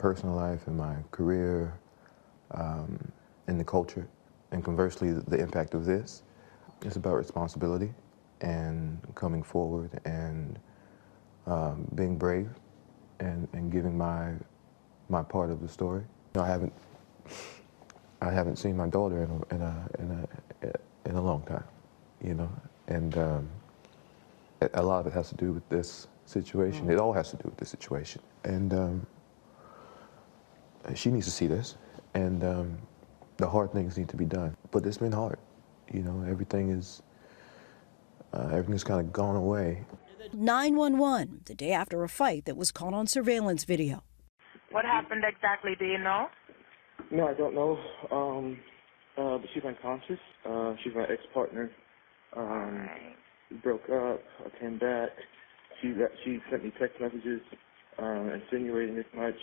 personal life, in my career, in the culture, and conversely, the impact of this. It's about responsibility and coming forward and being brave and giving my part of the story. You know, I haven't seen my daughter in a long time, you know, and a lot of it has to do with this situation. It all has to do with this situation, and she needs to see this, and the hard things need to be done. But it's been hard, you know. Everything's kind of gone away. 911, the day after a fight that was caught on surveillance video. What happened exactly? Do you know? No, I don't know. But she's unconscious. She's my ex-partner. We broke up. I came back. She sent me text messages insinuating this much.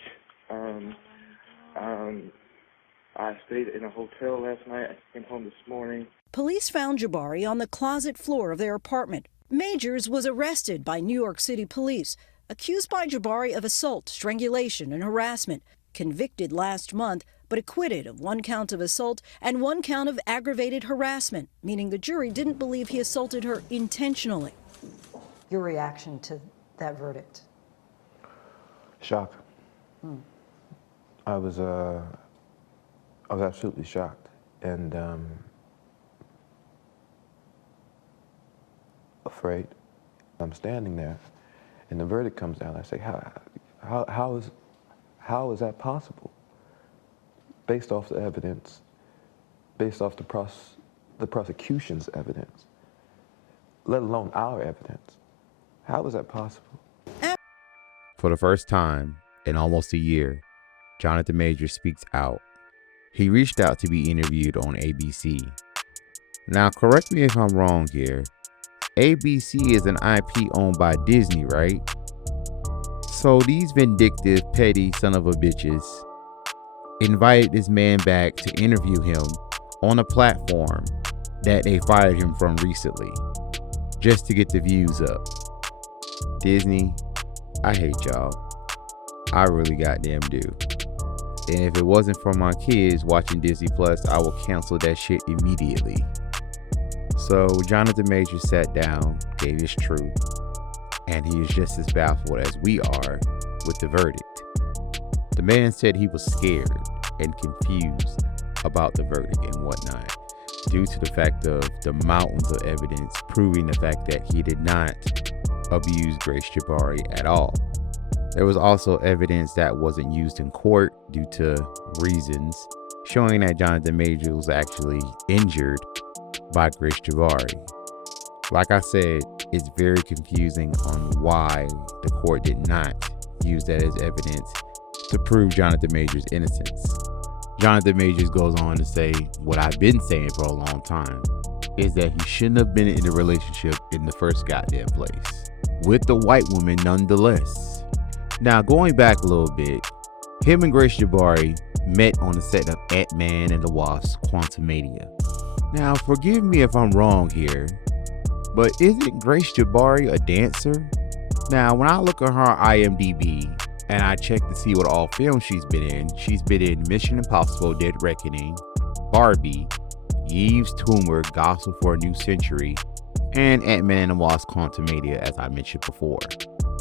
I stayed in a hotel last night. I came home this morning. Police found Jabarri on the closet floor of their apartment. Majors was arrested by New York City police, accused by Jabarri of assault, strangulation, and harassment. Convicted last month, but acquitted of 1 count of assault and 1 count of aggravated harassment, meaning the jury didn't believe he assaulted her intentionally. Your reaction to that verdict? Shock. I was absolutely shocked and afraid. I'm standing there, and the verdict comes down. I say, how is that possible? Based off the evidence, based off the prosecution's evidence, let alone our evidence. How is that possible? For the first time in almost a year, Johnathan Majors speaks out. He reached out to be interviewed on ABC. Now, correct me if I'm wrong here. ABC is an IP owned by Disney, right? So these vindictive, petty son of a bitches invited this man back to interview him on a platform that they fired him from recently, just to get the views up. Disney, I hate y'all. I really goddamn do. And if it wasn't for my kids watching Disney Plus, I will cancel that shit immediately. So Johnathan Majors sat down, gave his truth, and he is just as baffled as we are with the verdict. The man said he was scared and confused about the verdict and whatnot, due to the fact of the mountains of evidence proving the fact that he did not abuse Grace Jabarri at all. There was also evidence that wasn't used in court due to reasons showing that Johnathan Majors was actually injured by Grace Jabarri. Like I said, it's very confusing on why the court did not use that as evidence to prove Johnathan Majors' innocence. Johnathan Majors goes on to say what I've been saying for a long time, is that he shouldn't have been in a relationship in the first goddamn place, with the white woman nonetheless. Now, going back a little bit, him and Grace Jabarri met on the set of Ant-Man and the Wasp: Quantumania. Now, forgive me if I'm wrong here, but isn't Grace Jabarri a dancer? Now, when I look at her IMDb and I check to see what all films she's been in Mission Impossible: Dead Reckoning, Barbie, Yves Tumor, Gospel for a New Century, and Ant-Man and the Wasp: Quantumania, as I mentioned before.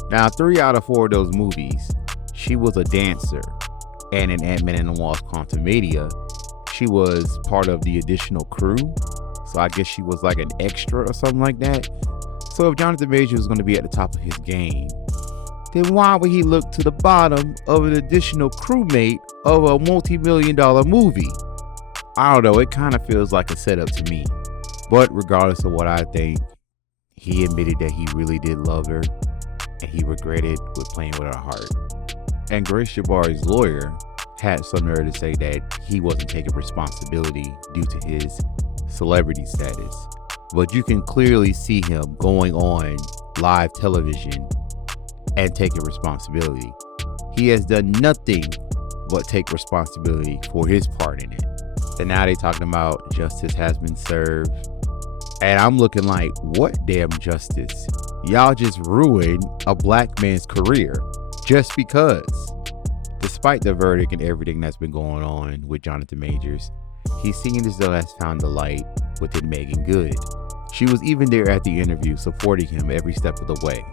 Now, 3 out of 4 of those movies, she was a dancer. And in Ant-Man and the Wasp: Quantumania, she was part of the additional crew. So I guess she was like an extra or something like that. So if Johnathan Majors was going to be at the top of his game, then why would he look to the bottom of an additional crewmate of a multi-million-dollar movie? I don't know, it kind of feels like a setup to me. But regardless of what I think, he admitted that he really did love her, and he regretted with playing with her heart. And Grace Jabarri's lawyer had some nerve to say that he wasn't taking responsibility due to his celebrity status. But you can clearly see him going on live television and taking responsibility. He has done nothing but take responsibility for his part in it. And now they talking about justice has been served. And I'm looking like, what damn justice? Y'all just ruined a black man's career just because. Despite the verdict and everything that's been going on with Johnathan Majors, he seemed as though has found the light within Megan Good. She was even there at the interview supporting him every step of the way.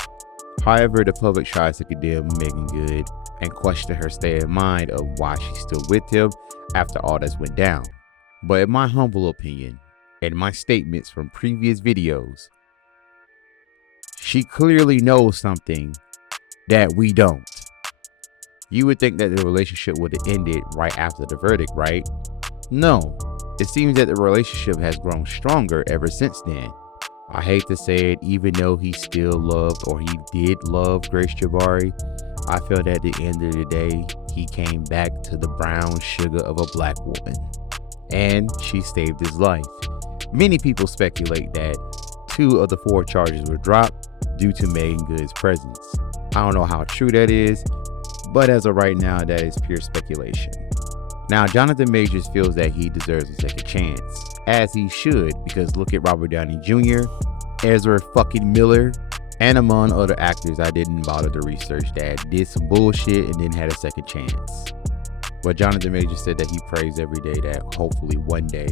However, the public tries to condemn Megan Good and question her state of mind of why she's still with him after all that's went down. But in my humble opinion, and my statements from previous videos, she clearly knows something that we don't. You would think that the relationship would have ended right after the verdict, right? No, it seems that the relationship has grown stronger ever since then. I hate to say it, even though he still loved, or he did love, Grace Jabarri, I feel that at the end of the day, he came back to the brown sugar of a black woman. And she saved his life. Many people speculate that 2 of the 4 charges were dropped due to Megan Good's presence. I don't know how true that is, but as of right now, that is pure speculation. Now, Johnathan Majors feels that he deserves a second chance, as he should, because look at Robert Downey Jr., Ezra fucking Miller, and among other actors I didn't bother to research that did some bullshit and then had a second chance. But Johnathan Majors said that he prays every day that hopefully one day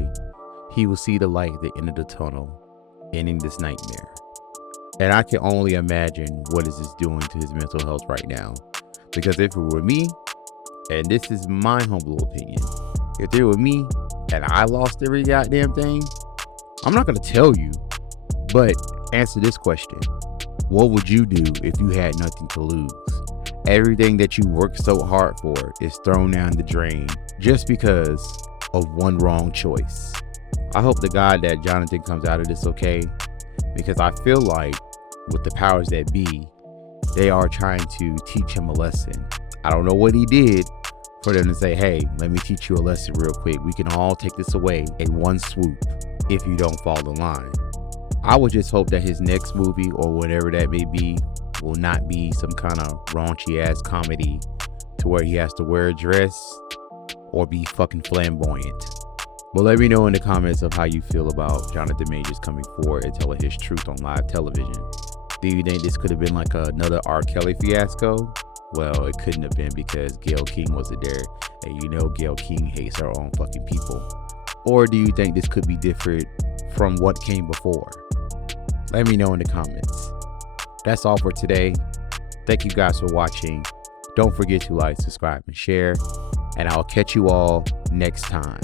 he will see the light at the end of the tunnel, ending this nightmare. And I can only imagine what is this doing to his mental health right now. Because if it were me, and this is my humble opinion, if it were me and I lost every goddamn thing, I'm not going to tell you, but answer this question. What would you do if you had nothing to lose? Everything that you worked so hard for is thrown down the drain just because of one wrong choice. I hope to God that Johnathan comes out of this okay, because I feel like with the powers that be, they are trying to teach him a lesson. I don't know what he did for them to say, hey, let me teach you a lesson real quick. We can all take this away in one swoop if you don't fall in line. I would just hope that his next movie, or whatever that may be, will not be some kind of raunchy ass comedy to where he has to wear a dress or be fucking flamboyant. But let me know in the comments of how you feel about Johnathan Majors coming forward and telling his truth on live television. Do you think this could have been like another R. Kelly fiasco? Well, it couldn't have been, because Gayle King wasn't there, and you know Gayle King hates her own fucking people. Or do you think this could be different from what came before? Let me know in the comments. That's all for today. Thank you guys for watching. Don't forget to like, subscribe, and share, and I'll catch you all next time.